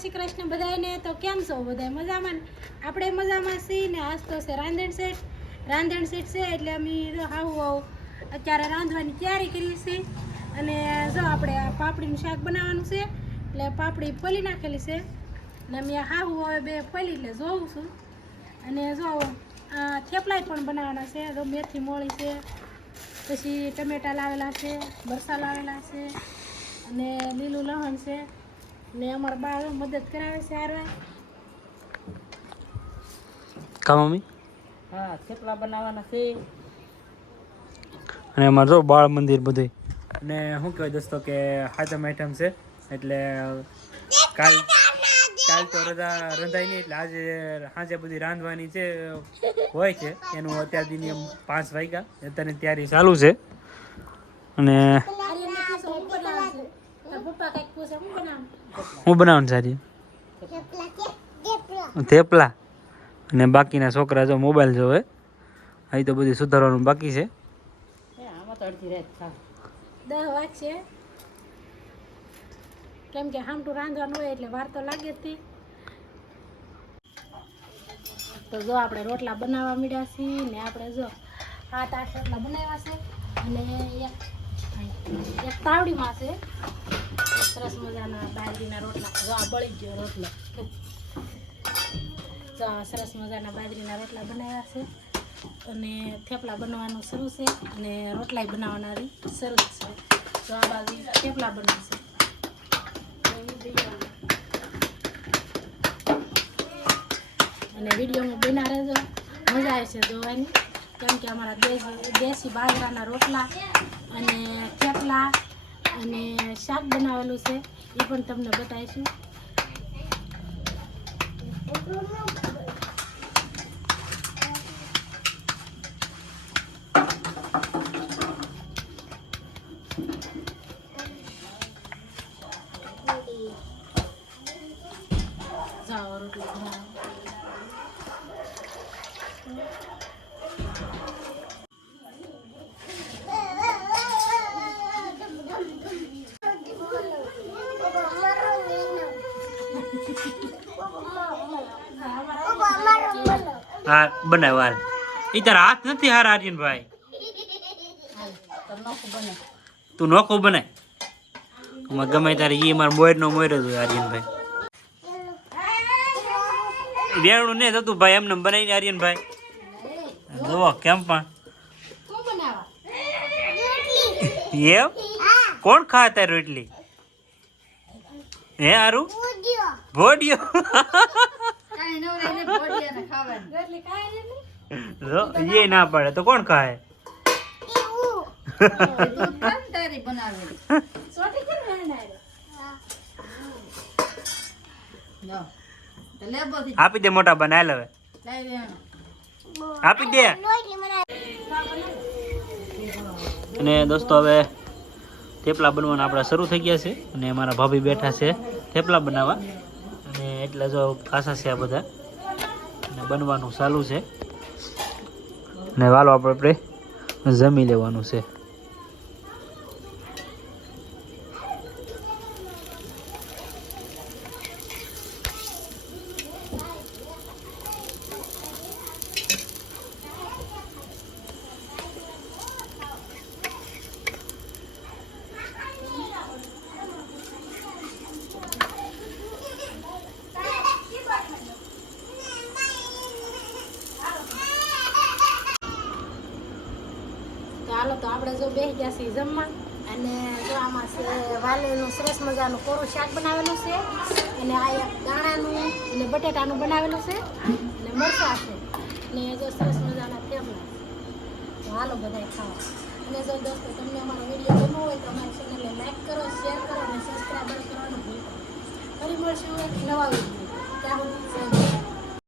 શ્રી કૃષ્ણ બધાને. તો કેમ છો બધા? મજામાં ને? આપણે મજામાં છીએ ને. આજ તો છે રાંધણ સેટ છે એટલે અમે હાવ અત્યારે રાંધવાની તૈયારી કરી છે. અને જો આપણે આ પાપડીનું શાક બનાવવાનું છે એટલે પાપડી પલી નાખેલી છે ને અમે હાવ હવે બે પલી એટલે જોઉં છું. અને જો થેપલા પણ બનાવવાના છે. જો મેથી મોળી છે, પછી ટમેટા લાવેલા છે, મરચાં લાવેલા છે અને લીલું લસણ છે ને અમારા બાળ મદદ કરાવે છે હારવા. કા મમ્મી? હા, થેપલા બનાવવાના છે. અને અમારે જો બાળ મંદિર બધું. અને શું કહેવાય દોસ્તો કે હાથમ આઈટમ છે એટલે કાલ તો રંધાય નહીં એટલે આજે સાંજે બધી રાંધવાની છે હોય છે. એનું અત્યાર દિન 5 વાગ્યા અત્યારે તૈયારી ચાલુ છે. અને હું બનાવવાનું સારી થેપલા. અને બાકીના છોકરા જો મોબાઈલ જોવે. અહીં તો બધું સુધારવાનું બાકી છે. આમાં તો અડધી રાત થાવ 10 વાગ છે કેમ કે હામટું રાંધવાનું હોય એટલે વાર તો લાગે જ. તો જો આપણે રોટલા બનાવવા માંડ્યા છીએ ને આપણે જો 7-8 રોટલા બનાવ્યા છે અને એક તાવડીમાં છે સરસ મજાના બાજરીના રોટલા. જો આ બળી ગયો રોટલો. તો સરસ મજાના બાજરીના રોટલા બનાવ્યા છે અને થેપલા બનવાનું શરૂ છે અને રોટલાય બનાવવાના શરૂ છે. તો આ બાજુ થેપલા બનાવશે અને વિડીયોમાં બના રહેજો, મજા આવશે જોવાની. કેમ કે અમારા દેશી બાજરાના રોટલા અને થેપલા અને શાક બનાવેલું છે એ પણ તમને બતાવીશું. જાઓ રોટલા બનાવો. હા બનાવ હાલ. એ તારા હાથ નથી હારા આર્યનભાઈ. તું નોખો બને ગમે તારે એ મારા મોયરનો મોયર જ હોય આર્યનભાઈ. વેણું ને થતું ભાઈ એમને બનાવીને આર્યનભાઈ જુઓ કેમ પણ એમ કોણ ખાય તારી રોટલી? હે હારું ભોડિયો એ ના પડે તો કોણ ખાય? આપી દે મોટા બનાવી હવે આપી દે. અને દોસ્તો હવે થેપલા બનવાના આપણા શરૂ થઈ ગયા છે અને અમારા ભાભી બેઠા છે થેપલા બનાવવા. અને એટલે જો ખાસા છે આ બધા અને બનવાનું ચાલુ છે. અને વાલો આપણે જમી લેવાનું છે. હાલો તો આપણે જો બેસી ગયા છીએ જમવા. અને જો આમાં છે વાલેનું સરસ મજાનું કોરું શાક બનાવેલું છે અને આ એક દાણાનું અને બટેટાનું બનાવેલું છે અને મરચાં છે અને જો સરસ મજાના થેપલા. તો હાલો બધાય ખાવા. અને જો દોસ્તો તમને અમારો વિડીયો ગમ્યો હોય તો અમારી ચેનલને લાઈક કરો, શેર કરો અને સબસ્ક્રાઈબર કરવાનું ભૂલતા. ફરી મળશું એક નવા વિડીયો. ત્યાં સુધી